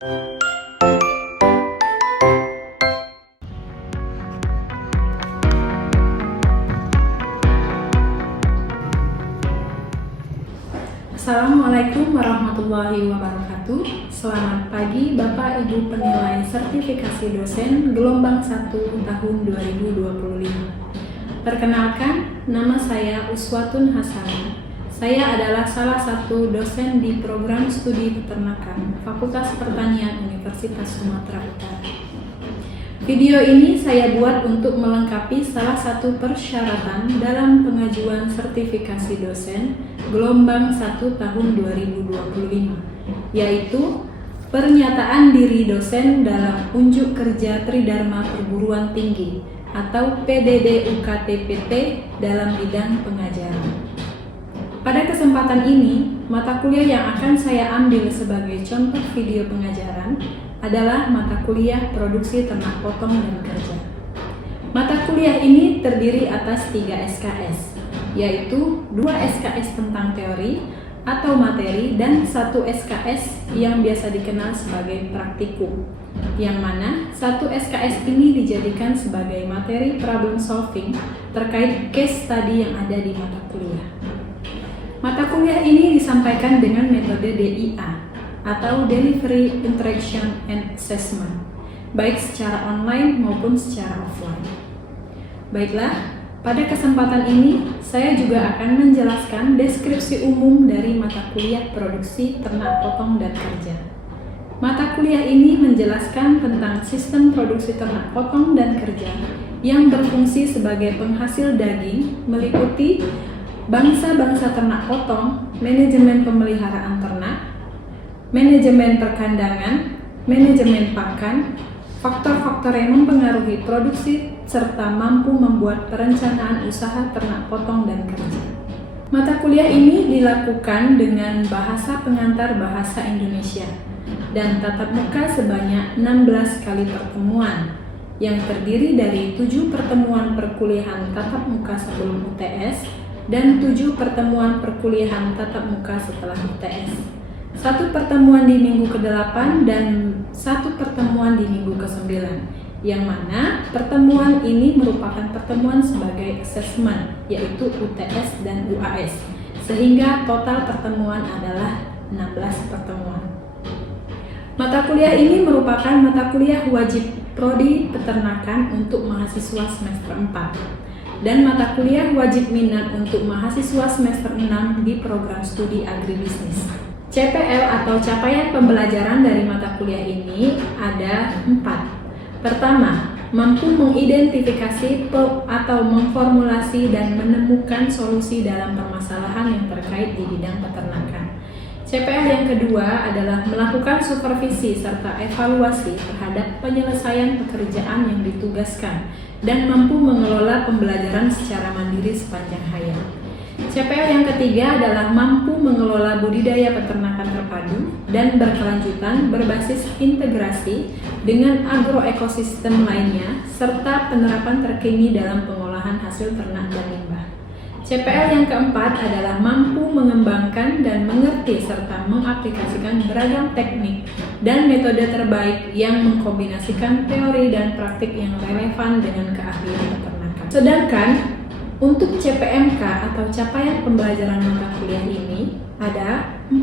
Assalamualaikum warahmatullahi wabarakatuh. Selamat pagi Bapak Ibu penilai sertifikasi dosen gelombang 1 tahun 2025. Perkenalkan, nama saya Uswatun Hasanah. Saya adalah salah satu dosen di program studi peternakan Fakultas Pertanian Universitas Sumatera Utara. Video ini saya buat untuk melengkapi salah satu persyaratan dalam pengajuan sertifikasi dosen gelombang 1 tahun 2025, yaitu pernyataan diri dosen dalam unjuk kerja Tridharma Perguruan Tinggi atau PDD UKT-PT dalam bidang pengajaran. Pada kesempatan ini, mata kuliah yang akan saya ambil sebagai contoh video pengajaran adalah mata kuliah Produksi Ternak Potong dan Kerja. Mata kuliah ini terdiri atas 3 SKS, yaitu 2 SKS tentang teori atau materi dan 1 SKS yang biasa dikenal sebagai praktikum, yang mana 1 SKS ini dijadikan sebagai materi problem solving terkait case study yang ada di mata kuliah. Mata kuliah ini disampaikan dengan metode DIA atau Delivery Interaction and Assessment, baik secara online maupun secara offline. Baiklah, pada kesempatan ini saya juga akan menjelaskan deskripsi umum dari mata kuliah Produksi Ternak Potong dan Kerja. Mata kuliah ini menjelaskan tentang sistem produksi ternak potong dan kerja yang berfungsi sebagai penghasil daging, meliputi bangsa-bangsa ternak potong, manajemen pemeliharaan ternak, manajemen perkandangan, manajemen pakan, faktor-faktor yang mempengaruhi produksi, serta mampu membuat perencanaan usaha ternak potong dan kerja. Mata kuliah ini dilakukan dengan bahasa pengantar bahasa Indonesia dan tatap muka sebanyak 16 kali pertemuan yang terdiri dari 7 pertemuan perkuliahan tatap muka sebelum UTS dan 7 pertemuan perkuliahan tatap muka setelah UTS. 1 pertemuan di minggu ke-8 dan 1 pertemuan di minggu ke-9, yang mana pertemuan ini merupakan pertemuan sebagai assessment, yaitu UTS dan UAS, sehingga total pertemuan adalah 16 pertemuan. Mata kuliah ini merupakan mata kuliah wajib prodi peternakan untuk mahasiswa semester 4 dan mata kuliah wajib minat untuk mahasiswa semester 6 di program studi agribisnis. CPL atau capaian pembelajaran dari mata kuliah ini ada 4. Pertama, mampu mengidentifikasi atau memformulasi dan menemukan solusi dalam permasalahan yang terkait di bidang peternakan. CPL yang kedua adalah melakukan supervisi serta evaluasi terhadap penyelesaian pekerjaan yang ditugaskan dan mampu mengelola pembelajaran secara mandiri sepanjang hayat. CPL yang ketiga adalah mampu mengelola budidaya peternakan terpadu dan berkelanjutan berbasis integrasi dengan agroekosistem lainnya serta penerapan terkini dalam pengolahan hasil ternak dan limbah. CPL yang keempat adalah mampu mengembangkan dan mengerti serta mengaplikasikan beragam teknik dan metode terbaik yang mengkombinasikan teori dan praktik yang relevan dengan keahlian peternakan. Sedangkan untuk CPMK atau capaian pembelajaran mata kuliah ini ada 4.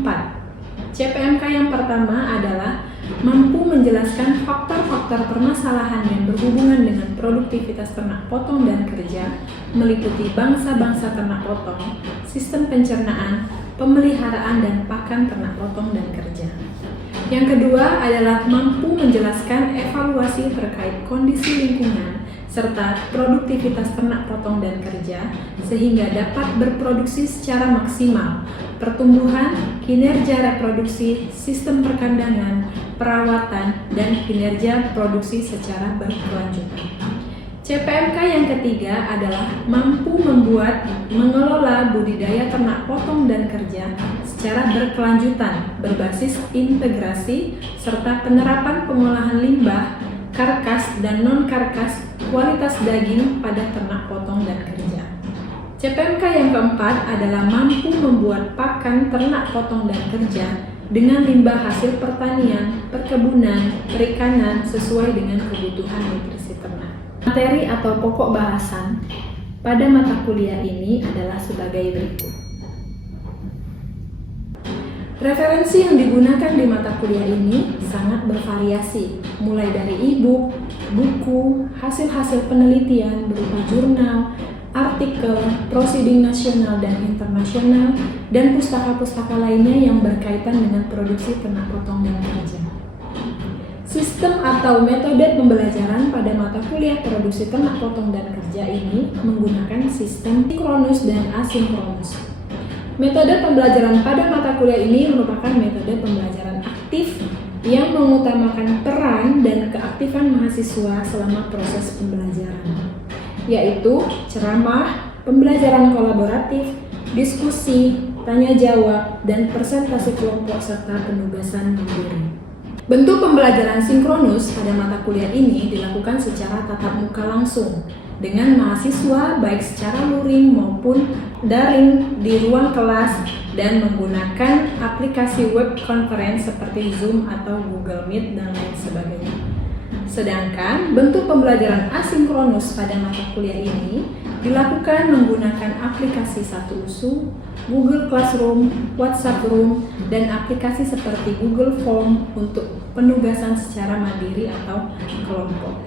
CPMK yang pertama adalah mampu menjelaskan faktor-faktor permasalahan yang berhubungan dengan produktivitas ternak potong dan kerja, meliputi bangsa-bangsa ternak potong, sistem pencernaan, pemeliharaan dan pakan ternak potong dan kerja. Yang kedua adalah mampu menjelaskan evaluasi terkait kondisi lingkungan serta produktivitas ternak potong dan kerja sehingga dapat berproduksi secara maksimal, pertumbuhan, kinerja reproduksi, sistem perkandangan, perawatan, dan kinerja produksi secara berkelanjutan. CPMK yang ketiga adalah mampu mengelola budidaya ternak potong dan kerja secara berkelanjutan, berbasis integrasi, serta penerapan pengolahan limbah, karkas dan non-karkas kualitas daging pada ternak potong dan kerja. CPMK yang keempat adalah mampu membuat pakan ternak potong dan kerja dengan limbah hasil pertanian, perkebunan, perikanan sesuai dengan kebutuhan nutrisi ternak. Materi atau pokok bahasan pada mata kuliah ini adalah sebagai berikut. Referensi yang digunakan di mata kuliah ini sangat bervariasi, mulai dari e-book, buku, hasil-hasil penelitian berupa jurnal, artikel, prosiding nasional dan internasional, dan pustaka-pustaka lainnya yang berkaitan dengan produksi ternak potong dan kerja. Sistem atau metode pembelajaran pada mata kuliah produksi ternak potong dan kerja ini menggunakan sistem sinkronus dan asinkronus. Metode pembelajaran pada mata kuliah ini merupakan metode pembelajaran aktif yang mengutamakan peran dan keaktifan mahasiswa selama proses pembelajaran, yaitu ceramah, pembelajaran kolaboratif, diskusi, tanya jawab, dan presentasi kelompok serta penugasan mandiri. Bentuk pembelajaran sinkronus pada mata kuliah ini dilakukan secara tatap muka langsung dengan mahasiswa baik secara luring maupun daring di ruang kelas dan menggunakan aplikasi web conference seperti Zoom atau Google Meet dan lain sebagainya. Sedangkan bentuk pembelajaran asinkronus pada mata kuliah ini dilakukan menggunakan aplikasi Satu Usu, Google Classroom, WhatsApp Room, dan aplikasi seperti Google Form untuk penugasan secara mandiri atau kelompok.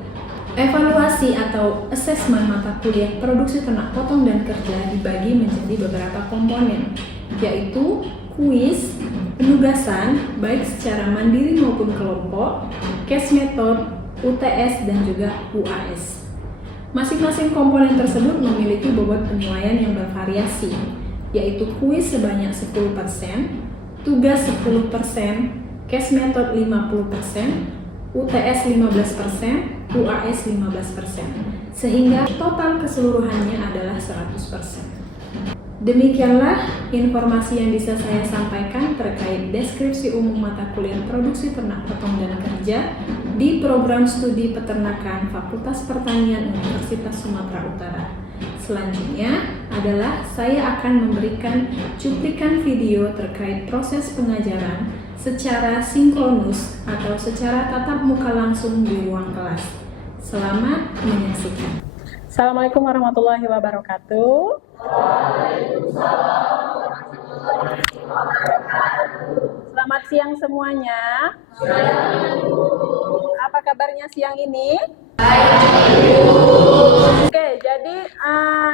Evaluasi atau asesmen mata kuliah produksi ternak potong dan kerja dibagi menjadi beberapa komponen, yaitu kuis, penugasan baik secara mandiri maupun kelompok, case method, UTS, dan juga UAS. Masing-masing komponen tersebut memiliki bobot penilaian yang bervariasi, yaitu kuis sebanyak 10%, tugas 10%, case method 50%, UTS 15%, UAS 15%, sehingga total keseluruhannya adalah 100%. Demikianlah informasi yang bisa saya sampaikan terkait deskripsi umum mata kuliah produksi ternak potong dan kerja di program studi peternakan Fakultas Pertanian Universitas Sumatera Utara. Selanjutnya adalah saya akan memberikan cuplikan video terkait proses pengajaran secara sinkronus atau secara tatap muka langsung di ruang kelas. Selamat menyaksikan. Assalamualaikum warahmatullahi wabarakatuh. Selamat siang semuanya. Apa kabarnya siang ini? Oke, jadi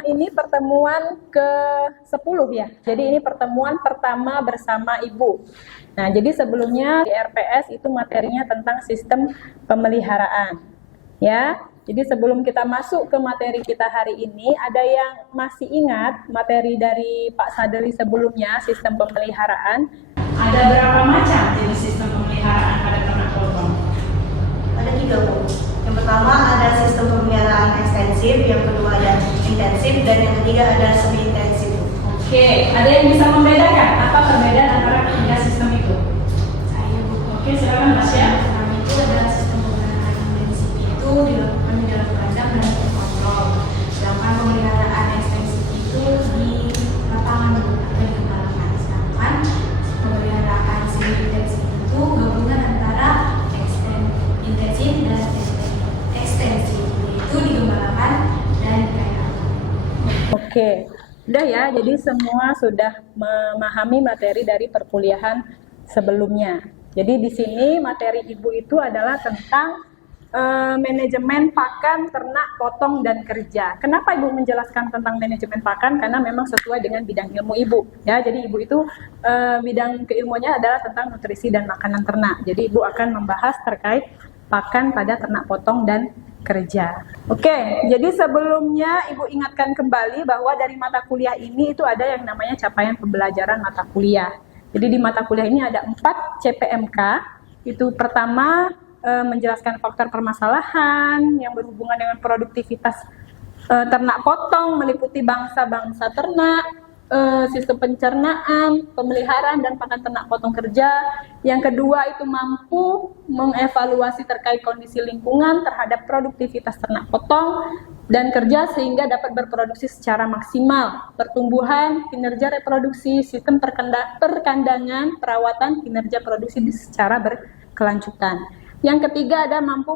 ini pertemuan ke-10 ya. Jadi ini pertemuan pertama bersama Ibu. Nah, jadi sebelumnya di RPS itu materinya tentang sistem pemeliharaan. Ya. Jadi sebelum kita masuk ke materi kita hari ini, ada yang masih ingat materi dari Pak Sadeli sebelumnya, sistem pemeliharaan? Ada berapa macam jenis sistem pemeliharaan pada ternak potong? Ada 3, Bu. Yang pertama ada sistem pemeliharaan ekstensif, yang kedua ada intensif, dan yang ketiga ada semi intensif. Oke, ada yang bisa membedakan apa perbedaan antara ketiga sistem itu? Saya, Bu. Oke, silakan Mas ya. Itu adalah sistem pemeliharaan intensif itu dilakukan di dalam kandang dan terkontrol. Sedangkan pemeliharaan ekstensif itu di lapangan dan kemalaman. Sedangkan pemeliharaan semi intensif itu gabungan antara intensif dan ekstensif, itu digembalakan dan dikairkan. Oke, udah ya. Jadi semua sudah memahami materi dari perkuliahan sebelumnya. Jadi di sini materi Ibu itu adalah tentang manajemen pakan, ternak, potong, dan kerja. Kenapa Ibu menjelaskan tentang manajemen pakan? Karena memang sesuai dengan bidang ilmu Ibu. Ya, jadi Ibu itu bidang keilmuannya adalah tentang nutrisi dan makanan ternak. Jadi Ibu akan membahas terkait pakan pada ternak potong dan kerja. Oke, jadi sebelumnya Ibu ingatkan kembali bahwa dari mata kuliah ini itu ada yang namanya capaian pembelajaran mata kuliah. Jadi di mata kuliah ini ada 4 CPMK. Itu pertama menjelaskan faktor permasalahan yang berhubungan dengan produktivitas ternak potong, meliputi bangsa-bangsa ternak, sistem pencernaan, pemeliharaan, dan pakan ternak potong kerja. Yang kedua itu mampu mengevaluasi terkait kondisi lingkungan terhadap produktivitas ternak potong. dan kerja sehingga dapat berproduksi secara maksimal. Pertumbuhan, kinerja reproduksi, sistem perkandangan, perawatan, kinerja produksi secara berkelanjutan. Yang ketiga ada mampu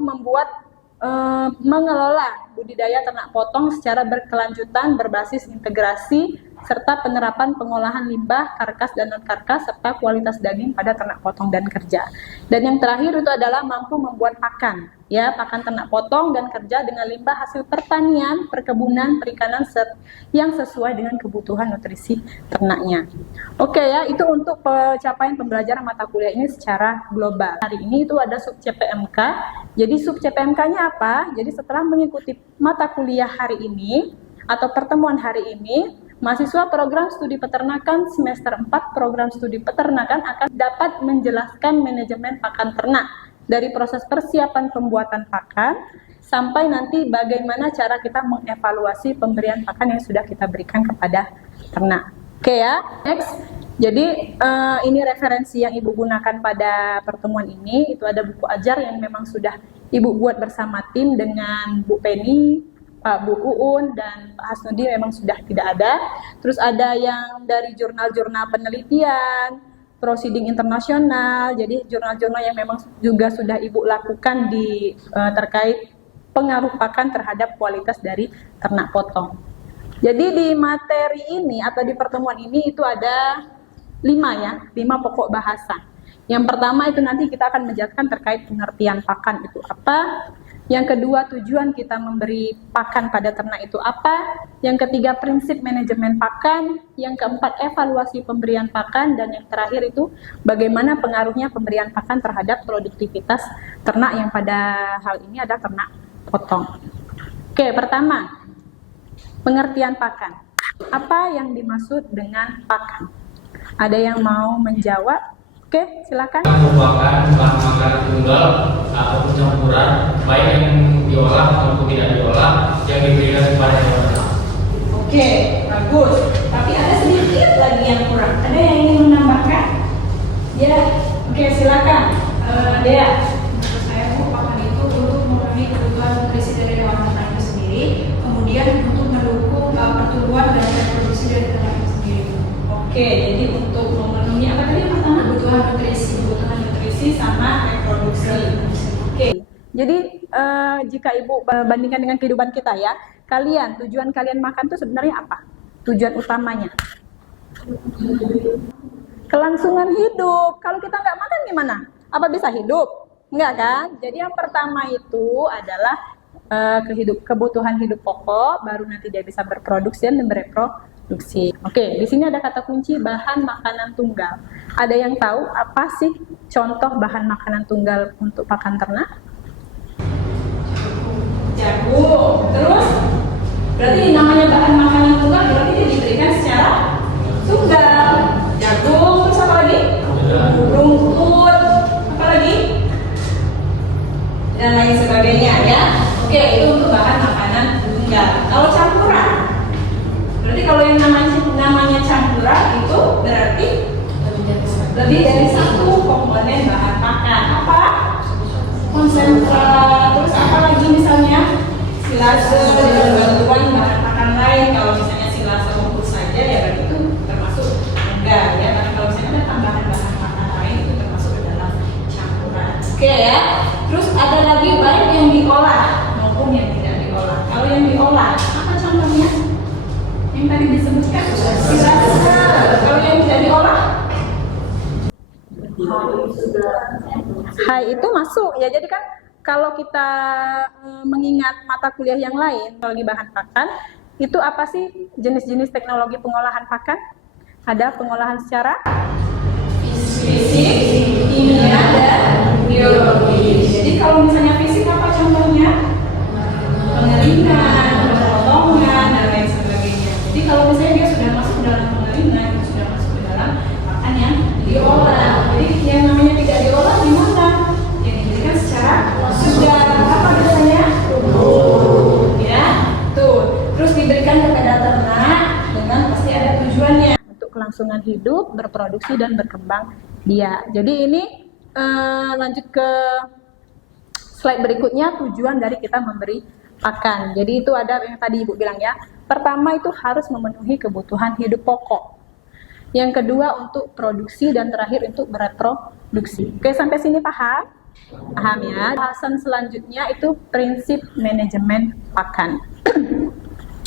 mengelola budidaya ternak potong secara berkelanjutan berbasis integrasi serta penerapan pengolahan limbah, karkas dan non-karkas serta kualitas daging pada ternak potong dan kerja. Dan yang terakhir itu adalah mampu membuat pakan, ya, pakan ternak potong dan kerja dengan limbah hasil pertanian, perkebunan, perikanan yang sesuai dengan kebutuhan nutrisi ternaknya. Oke ya, itu untuk pencapaian pembelajaran mata kuliah ini secara global. Hari ini itu ada sub CPMK. Jadi sub CPMK-nya apa? Jadi setelah mengikuti mata kuliah hari ini atau pertemuan hari ini, mahasiswa program studi peternakan semester 4 program studi peternakan akan dapat menjelaskan manajemen pakan ternak dari proses persiapan pembuatan pakan sampai nanti bagaimana cara kita mengevaluasi pemberian pakan yang sudah kita berikan kepada ternak. Oke ya, next. Jadi ini referensi yang Ibu gunakan pada pertemuan ini, itu ada buku ajar yang memang sudah Ibu buat bersama tim dengan Bu Penny, Pak Bu Uun, dan Pak Hasnudi memang sudah tidak ada. Terus ada yang dari jurnal-jurnal penelitian, proceeding internasional, jadi jurnal-jurnal yang memang juga sudah Ibu lakukan di terkait pengaruh pakan terhadap kualitas dari ternak potong. Jadi di materi ini atau di pertemuan ini itu ada 5 pokok bahasan. Yang pertama itu nanti kita akan menjelaskan terkait pengertian pakan itu apa. Yang kedua, tujuan kita memberi pakan pada ternak itu apa. Yang ketiga, prinsip manajemen pakan. Yang keempat, evaluasi pemberian pakan. Dan yang terakhir itu, bagaimana pengaruhnya pemberian pakan terhadap produktivitas ternak yang pada hal ini adalah ternak potong. Oke, pertama, pengertian pakan. Apa yang dimaksud dengan pakan? Ada yang mau menjawab? Oke, silakan. Merupakan bahan makanan tunggal atau campuran, baik yang diolah maupun tidak diolah, yang diberikan kepada hewan ternak. Oke, bagus. Tapi ada sedikit lagi yang kurang. Ada yang ingin menambahkan? Ya, oke, silakan. Dea. Menurut saya, pakan itu untuk memenuhi kebutuhan nutrisi dari hewan ternak itu sendiri, kemudian untuk mendukung pertumbuhan dan reproduksi dari ternak itu sendiri. Oke, jadi untuk memenuhi apa tadi pertama? Kebutuhan nutrisi sama reproduksi. Oke. Jadi jika Ibu bandingkan dengan kehidupan kita ya, tujuan kalian makan itu sebenarnya apa? Tujuan utamanya? Kelangsungan hidup. Kalau kita nggak makan gimana? Apa bisa hidup? Enggak kan? Jadi yang pertama itu adalah kebutuhan hidup pokok, baru nanti dia bisa berproduksi dan bereproduksi. Oke, di sini ada kata kunci bahan makanan tunggal. Ada yang tahu apa sih contoh bahan makanan tunggal untuk pakan ternak? Jagung. Terus berarti namanya bahan makanan tunggal berarti dia diberikan secara tunggal. Jagung, terus apa lagi? Rumput, apa lagi? Dan lain sebagainya ya. Oke, itu untuk bahan makanan tunggal. Kalau campuran, berarti kalau yang namanya campuran itu berarti lebih dari satu komponen bahan makan. Apa? Konsentrat. Terus apa lagi misalnya? Silase dengan bantuan bahan makan lain. Kalau misalnya silase rumput saja ya berarti itu termasuk enggak ya. Tapi kalau misalnya ada tambahan bahan makan lain itu termasuk ke dalam campuran. Oke ya. Terus ada lagi baik yang diolah maupun yang tidak diolah. Kalau yang diolah apa contohnya? Yang tadi disebutkan silase. Kalau yang tidak diolah Hai itu masuk ya. Jadi kan kalau kita mengingat mata kuliah yang lain, teknologi bahan pakan, itu apa sih jenis-jenis teknologi pengolahan pakan? Ada pengolahan secara fisik, kimia, dan biologi. Jadi kalau misalnya fisik apa contohnya? Pengeringan, pemotongan, dan lain sebagainya. Jadi kalau misalnya dia sudah masuk ke dalam pengeringan, sudah masuk ke dalam pakan yang diolah. Jadi yang namanya tidak diolah gimana? Yang diberikan secara segar. Apa biasanya? Ya, tuh. Terus diberikan kepada ternak dengan pasti ada tujuannya. untuk kelangsungan hidup, berproduksi dan berkembang biak. Jadi ini lanjut ke slide berikutnya, tujuan dari kita memberi pakan. Jadi itu ada yang tadi Ibu bilang ya. Pertama itu harus memenuhi kebutuhan hidup pokok. Yang kedua untuk produksi dan terakhir untuk bereproduksi. Oke, sampai sini paham? Paham ya. Bahasan selanjutnya itu prinsip manajemen pakan.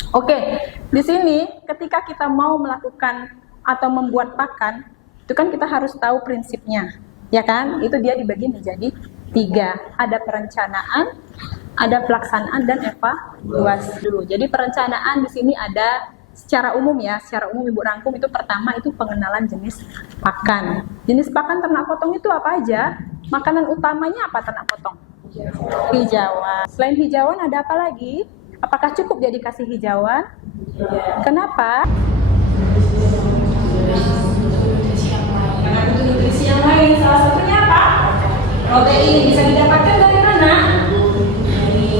Oke, di sini ketika kita mau melakukan atau membuat pakan, itu kan kita harus tahu prinsipnya, ya kan? Itu dia dibagi menjadi 3. Ada perencanaan, ada pelaksanaan dan evaluasi dulu. Jadi perencanaan di sini ada secara umum ya, secara umum Ibu rangkum itu pertama itu pengenalan jenis pakan. Jenis pakan ternak potong itu apa aja? Makanan utamanya apa ternak potong? Hijauan. Selain hijauan ada apa lagi? Apakah cukup dia dikasih hijauan? Kenapa? Karena butuh nutrisi yang lain. Salah satunya apa? Protein. Bisa didapatkan dari mana? Dari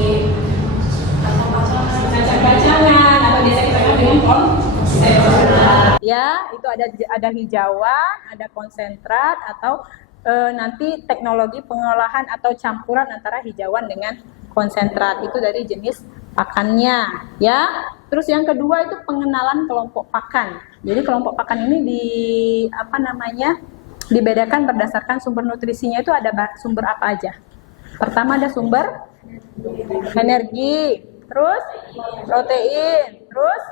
kacang-kacangan atau biasa kita kenal dengan konsentrat. Ya, itu ada hijauan, ada konsentrat atau nanti teknologi pengolahan atau campuran antara hijauan dengan konsentrat. Itu dari jenis pakannya, ya. Terus yang kedua itu pengenalan kelompok pakan. Jadi kelompok pakan ini dibedakan berdasarkan sumber nutrisinya itu ada sumber apa aja. Pertama ada sumber energi, terus protein, terus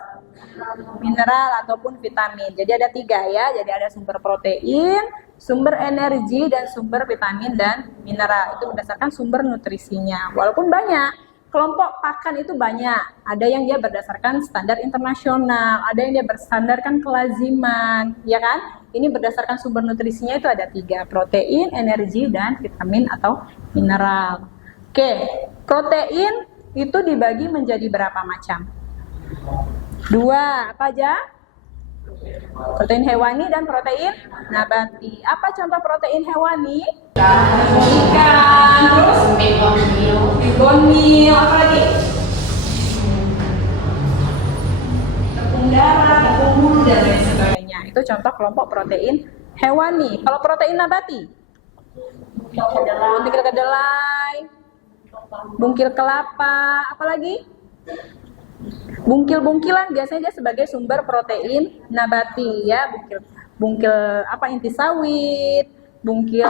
mineral ataupun vitamin. Jadi ada 3 ya. Jadi ada sumber protein, sumber energi, dan sumber vitamin dan mineral. Itu berdasarkan sumber nutrisinya. Walaupun banyak, kelompok pakan itu banyak. Ada yang dia berdasarkan standar internasional, ada yang dia berstandarkan kelaziman, ya kan? Ini berdasarkan sumber nutrisinya itu ada 3, protein, energi, dan vitamin atau mineral. Oke, protein itu dibagi menjadi berapa macam? 2, apa aja? Protein hewani dan protein nabati. Apa contoh protein hewani? Ikan, terus bone meal, apa lagi? Tepung darah, tepung bulu, dan lain sebagainya. Itu contoh kelompok protein hewani. Kalau protein nabati? Bungkil kedelai, bungkil kelapa, apa lagi? Bungkil-bungkilan biasanya dia sebagai sumber protein nabati ya, bungkil inti sawit, bungkil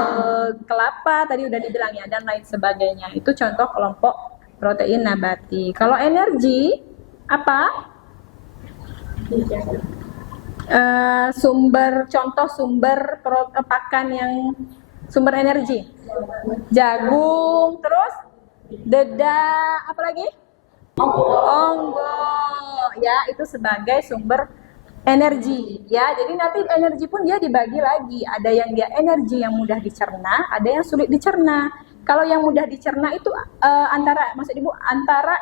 kelapa tadi udah dibilang ya, dan lain sebagainya. Itu contoh kelompok protein nabati. Kalau energi apa? Contoh sumber pakan yang sumber energi. Jagung, terus dedak, apa lagi? Onggo, ya, itu sebagai sumber energi, ya. Jadi nanti energi pun dia dibagi lagi. Ada yang dia energi yang mudah dicerna, ada yang sulit dicerna. Kalau yang mudah dicerna itu antara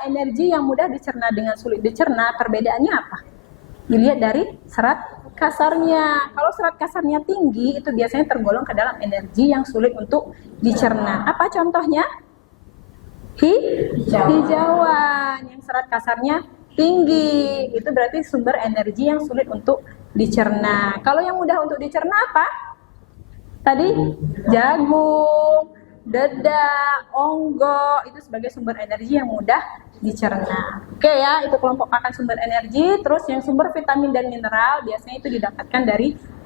energi yang mudah dicerna dengan sulit dicerna, perbedaannya apa? Dilihat dari serat kasarnya. Kalau serat kasarnya tinggi, itu biasanya tergolong ke dalam energi yang sulit untuk dicerna. Apa contohnya? Hijauan yang serat kasarnya tinggi, itu berarti sumber energi yang sulit untuk dicerna. Kalau yang mudah untuk dicerna apa? Tadi jagung, dedak, onggo, itu sebagai sumber energi yang mudah dicerna. Oke ya, itu kelompok pakan sumber energi. Terus yang sumber vitamin dan mineral biasanya itu didapatkan dari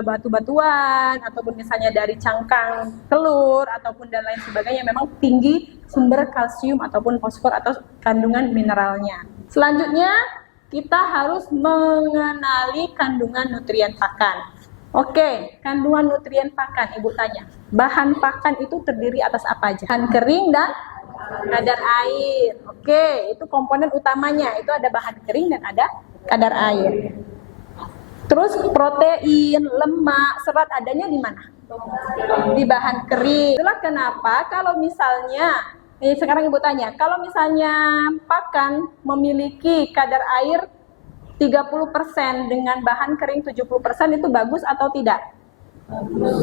batu-batuan ataupun misalnya dari cangkang telur ataupun dan lain sebagainya, memang tinggi sumber kalsium ataupun fosfor atau kandungan mineralnya. Selanjutnya kita harus mengenali kandungan nutrien pakan. Oke, kandungan nutrien pakan, Ibu tanya. Bahan pakan itu terdiri atas apa aja? Bahan kering dan kadar air. Oke, itu komponen utamanya. Itu ada bahan kering dan ada kadar air. Terus protein, lemak, serat adanya di mana? Di bahan kering. Itulah kenapa kalau misalnya, sekarang Ibu tanya, kalau misalnya pakan memiliki kadar air 30% dengan bahan kering 70%, itu bagus atau tidak?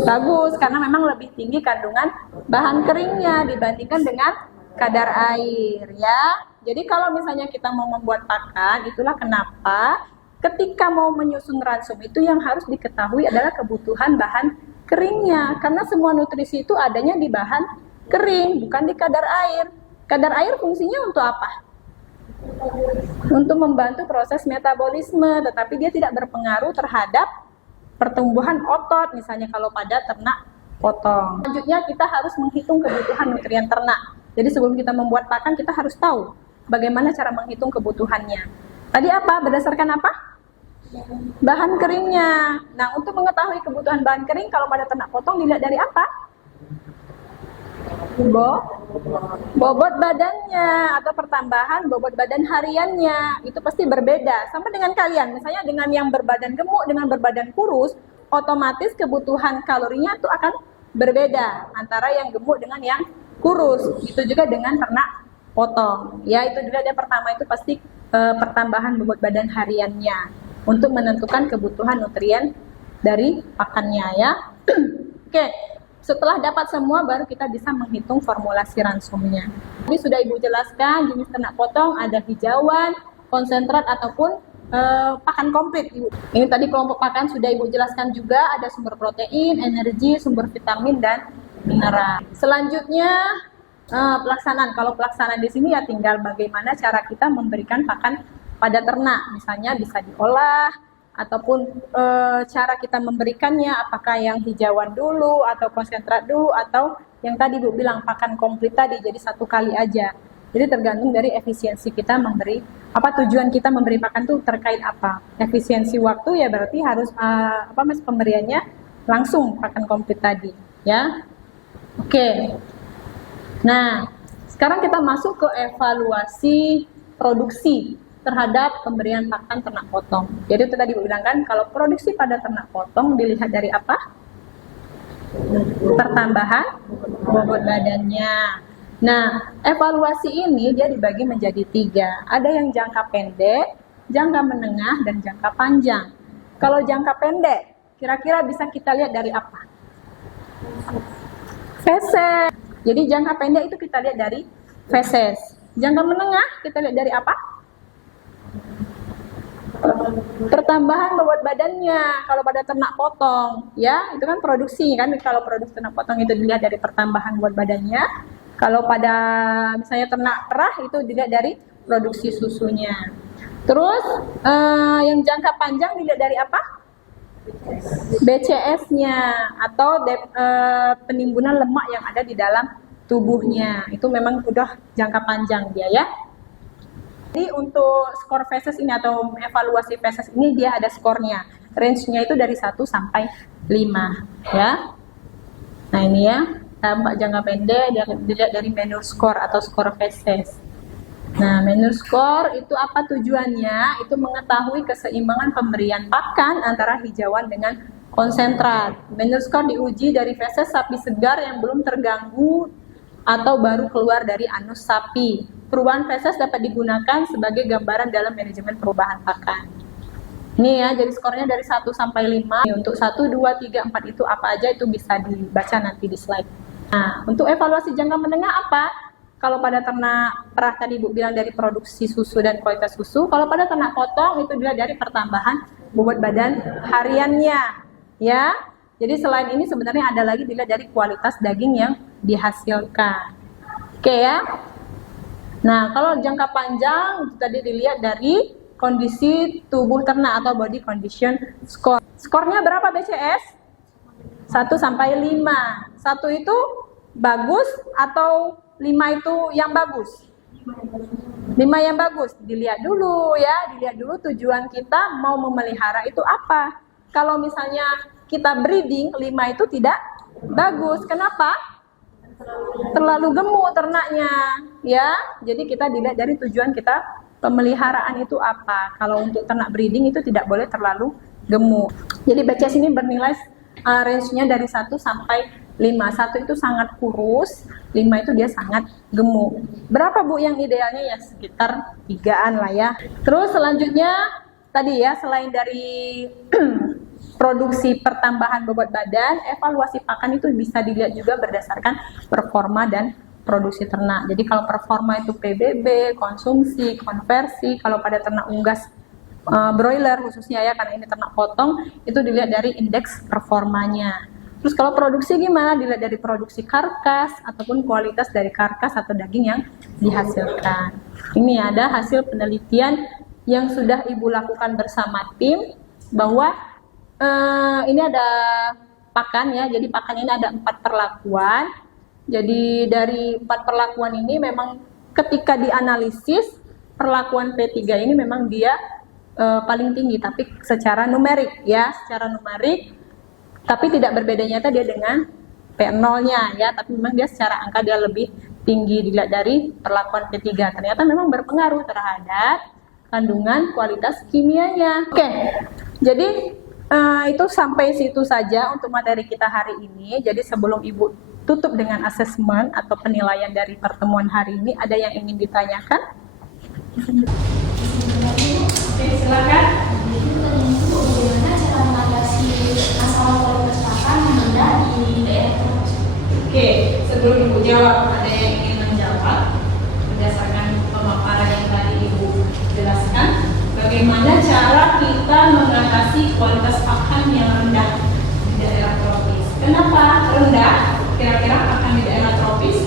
Bagus, karena memang lebih tinggi kandungan bahan keringnya dibandingkan dengan kadar air, ya. Jadi kalau misalnya kita mau membuat pakan, itulah kenapa ketika mau menyusun ransum itu yang harus diketahui adalah kebutuhan bahan keringnya. Karena semua nutrisi itu adanya di bahan kering, bukan di kadar air. Kadar air fungsinya untuk apa? Untuk membantu proses metabolisme, tetapi dia tidak berpengaruh terhadap pertumbuhan otot, misalnya kalau pada ternak potong. Selanjutnya kita harus menghitung kebutuhan nutrien ternak. Jadi sebelum kita membuat pakan, kita harus tahu bagaimana cara menghitung kebutuhannya. Tadi apa? Berdasarkan apa? Bahan keringnya. Nah, untuk mengetahui kebutuhan bahan kering, kalau pada ternak potong dilihat dari apa? Bobot badannya atau pertambahan bobot badan hariannya itu pasti berbeda. Sama dengan kalian, misalnya dengan yang berbadan gemuk dengan berbadan kurus, otomatis kebutuhan kalorinya itu akan berbeda antara yang gemuk dengan yang kurus. Itu juga dengan ternak potong. Ya, itu juga yang pertama itu pasti pertambahan bobot badan hariannya untuk menentukan kebutuhan nutrien dari pakannya ya. Oke. Setelah dapat semua, baru kita bisa menghitung formulasi ransumnya. Ini sudah Ibu jelaskan, jenis ternak potong ada hijauan, konsentrat, ataupun pakan komplit. Ini tadi kelompok pakan sudah Ibu jelaskan juga, ada sumber protein, energi, sumber vitamin, dan mineral. Selanjutnya, pelaksanaan. Kalau pelaksanaan di sini ya tinggal bagaimana cara kita memberikan pakan pada ternak. Misalnya bisa diolah, ataupun cara kita memberikannya, apakah yang hijauan dulu atau konsentrat dulu atau yang tadi Bu bilang pakan komplit tadi, jadi satu kali aja. Jadi tergantung dari efisiensi kita memberi, apa tujuan kita memberi pakan tuh terkait apa. Efisiensi waktu ya berarti harus pemberiannya langsung pakan komplit tadi ya. Oke. Nah, sekarang kita masuk ke evaluasi produksi terhadap pemberian pakan ternak potong. Jadi itu tadi bilang kan, kalau produksi pada ternak potong dilihat dari apa? Pertambahan bobot badannya. Nah, evaluasi ini dia dibagi menjadi 3. Ada yang jangka pendek, jangka menengah, dan jangka panjang. Kalau jangka pendek, kira-kira bisa kita lihat dari apa? Feses. Jadi jangka pendek itu kita lihat dari feses. Jangka menengah kita lihat dari apa? Pertambahan bobot badannya. Kalau pada ternak potong ya itu kan produksi kan, kalau produksi ternak potong itu dilihat dari pertambahan bobot badannya. Kalau pada misalnya ternak perah itu dilihat dari produksi susunya. Terus yang jangka panjang dilihat dari apa? BCS-nya atau penimbunan lemak yang ada di dalam tubuhnya. Itu memang udah jangka panjang dia ya. Jadi untuk skor feses ini atau evaluasi feses ini dia ada skornya. Range-nya itu dari 1 sampai 5 ya. Nah ini ya, dampak jangka pendek dia dilihat dari manure score atau skor feses. Nah, manure score itu apa tujuannya? Itu mengetahui keseimbangan pemberian pakan antara hijauan dengan konsentrat. Manure score diuji dari feses sapi segar yang belum terganggu atau baru keluar dari anus sapi. Perubahan feses dapat digunakan sebagai gambaran dalam manajemen perubahan pakan. Ini ya, jadi skornya dari 1 sampai 5. Untuk 1, 2, 3, 4 itu apa aja itu bisa dibaca nanti di slide. Nah, untuk evaluasi jangka menengah apa? Kalau pada ternak perah tadi Bu bilang dari produksi susu dan kualitas susu. Kalau pada ternak potong itu juga dari pertambahan bobot badan hariannya. Ya, jadi selain ini sebenarnya ada lagi dilihat dari kualitas daging yang dihasilkan. Oke ya. Nah, kalau jangka panjang itu tadi dilihat dari kondisi tubuh ternak atau body condition score. Skornya berapa BCS? 1 sampai 5. 1 itu bagus atau 5 itu yang bagus? 5 yang bagus. Dilihat dulu ya, dilihat dulu tujuan kita mau memelihara itu apa. Kalau misalnya kita breeding, 5 itu tidak bagus. Kenapa? Terlalu gemuk ternaknya ya. Jadi kita dilihat dari tujuan kita pemeliharaan itu apa. Kalau untuk ternak breeding itu tidak boleh terlalu gemuk. Jadi BCS ini bernilai range-nya dari 1 sampai 5. 1 itu sangat kurus, 5 itu dia sangat gemuk. Berapa Bu yang idealnya? Ya sekitar 3-an lah ya. Terus selanjutnya tadi ya, selain dari produksi pertambahan bobot badan, evaluasi pakan itu bisa dilihat juga berdasarkan performa dan produksi ternak. Jadi kalau performa itu PBB, konsumsi, konversi, kalau pada ternak unggas broiler khususnya ya, karena ini ternak potong, itu dilihat dari indeks performanya. Terus kalau produksi gimana? Dilihat dari produksi karkas ataupun kualitas dari karkas atau daging yang dihasilkan. Ini ada hasil penelitian yang sudah Ibu lakukan bersama tim bahwa ini ada pakan ya. Jadi pakan ini ada 4 perlakuan. Jadi dari 4 perlakuan ini memang ketika dianalisis perlakuan P3 ini memang dia paling tinggi, tapi secara numerik ya, secara numerik. Tapi tidak berbeda nyata dia dengan P0-nya ya, tapi memang dia secara angka dia lebih tinggi dilihat dari perlakuan P3. Ternyata memang berpengaruh terhadap kandungan kualitas kimianya. Oke, jadi itu sampai situ saja untuk materi kita hari ini. Jadi sebelum Ibu tutup dengan asesmen atau penilaian dari pertemuan hari ini, ada yang ingin ditanyakan? Oke, silakan. Bagaimana cara mengatasi masalah kualitas pakan yang rendah di daerah terpencil? Oke, sebelum Ibu jawab, ada yang ingin menjawab berdasarkan pemaparan yang tadi Ibu jelaskan, bagaimana cara kita mengatasi kualitas pakan yang rendah di daerah tropis? Kenapa rendah? Kira-kira pakan di daerah tropis?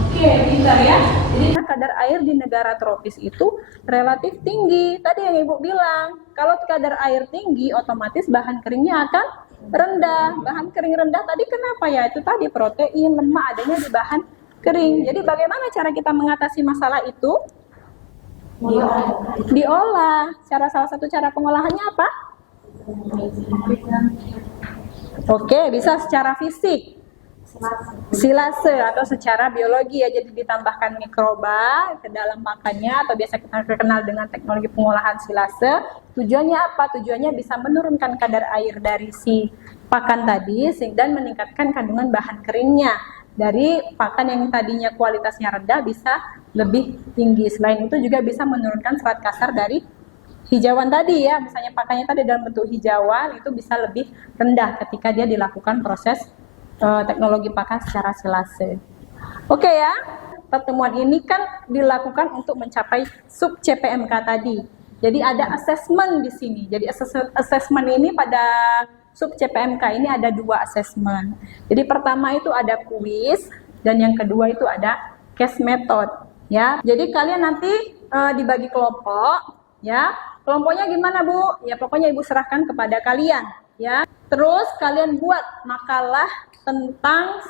Oke, pintar ya. Jadi kadar air di negara tropis itu relatif tinggi. Tadi yang Ibu bilang, kalau kadar air tinggi, otomatis bahan keringnya akan rendah. Bahan kering rendah tadi kenapa ya? Itu tadi protein, lemak adanya di bahan kering. Jadi bagaimana cara kita mengatasi masalah itu? Diolah. Salah satu cara pengolahannya apa? Oke, bisa secara fisik. Silase atau secara biologi ya, jadi ditambahkan mikroba ke dalam pakannya atau biasa kita kenal dengan teknologi pengolahan silase. Tujuannya apa? Tujuannya bisa menurunkan kadar air dari si pakan tadi dan meningkatkan kandungan bahan keringnya. Dari pakan yang tadinya kualitasnya rendah bisa lebih tinggi. Selain itu juga bisa menurunkan serat kasar dari hijauan tadi ya, misalnya pakannya tadi dalam bentuk hijauan itu bisa lebih rendah ketika dia dilakukan proses teknologi pakan secara silase. Oke ya, pertemuan ini kan dilakukan untuk mencapai sub CPMK tadi. Jadi ada asesmen di sini. Jadi asesmen ini pada sub CPMK ini ada 2 asesmen. Jadi pertama itu ada kuis dan yang kedua itu ada case method. Ya, jadi kalian nanti dibagi kelompok. Ya, kelompoknya gimana Bu? Ya pokoknya Ibu serahkan kepada kalian. Ya, terus kalian buat makalah tentang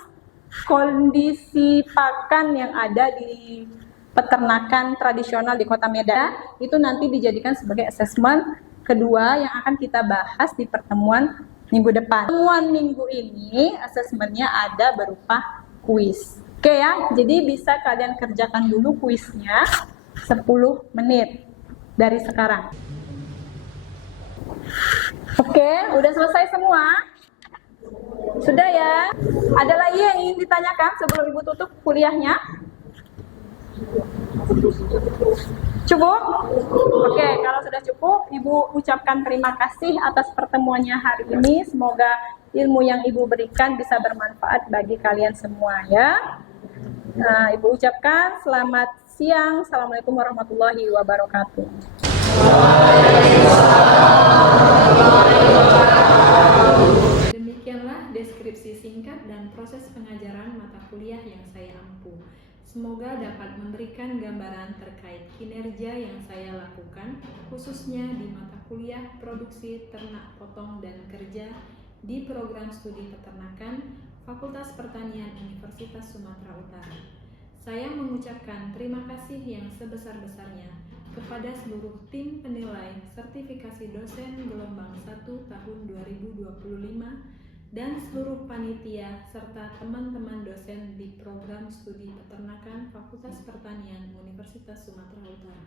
kondisi pakan yang ada di peternakan tradisional di Kota Medan. Itu nanti dijadikan sebagai asesmen kedua yang akan kita bahas di pertemuan minggu depan. Pertemuan minggu ini asesmennya ada berupa kuis. Oke ya, jadi bisa kalian kerjakan dulu kuisnya 10 menit dari sekarang. Oke, udah selesai semua? Sudah ya? Ada lagi yang ingin ditanyakan sebelum Ibu tutup kuliahnya? Cukup? Oke, kalau sudah cukup, Ibu ucapkan terima kasih atas pertemuannya hari ini. Semoga ilmu yang Ibu berikan bisa bermanfaat bagi kalian semua ya. Nah, Ibu ucapkan selamat siang. Assalamualaikum warahmatullahi wabarakatuh. Demikianlah deskripsi singkat dan proses pengajaran mata kuliah yang saya ampu. Semoga dapat memberikan gambaran terkait kinerja yang saya lakukan, khususnya di mata kuliah produksi ternak potong dan kerja di program studi peternakan Fakultas Pertanian Universitas Sumatera Utara. Saya mengucapkan terima kasih yang sebesar-besarnya kepada seluruh tim penilai sertifikasi dosen gelombang 1 tahun 2025 dan seluruh panitia serta teman-teman dosen di program studi peternakan Fakultas Pertanian Universitas Sumatera Utara.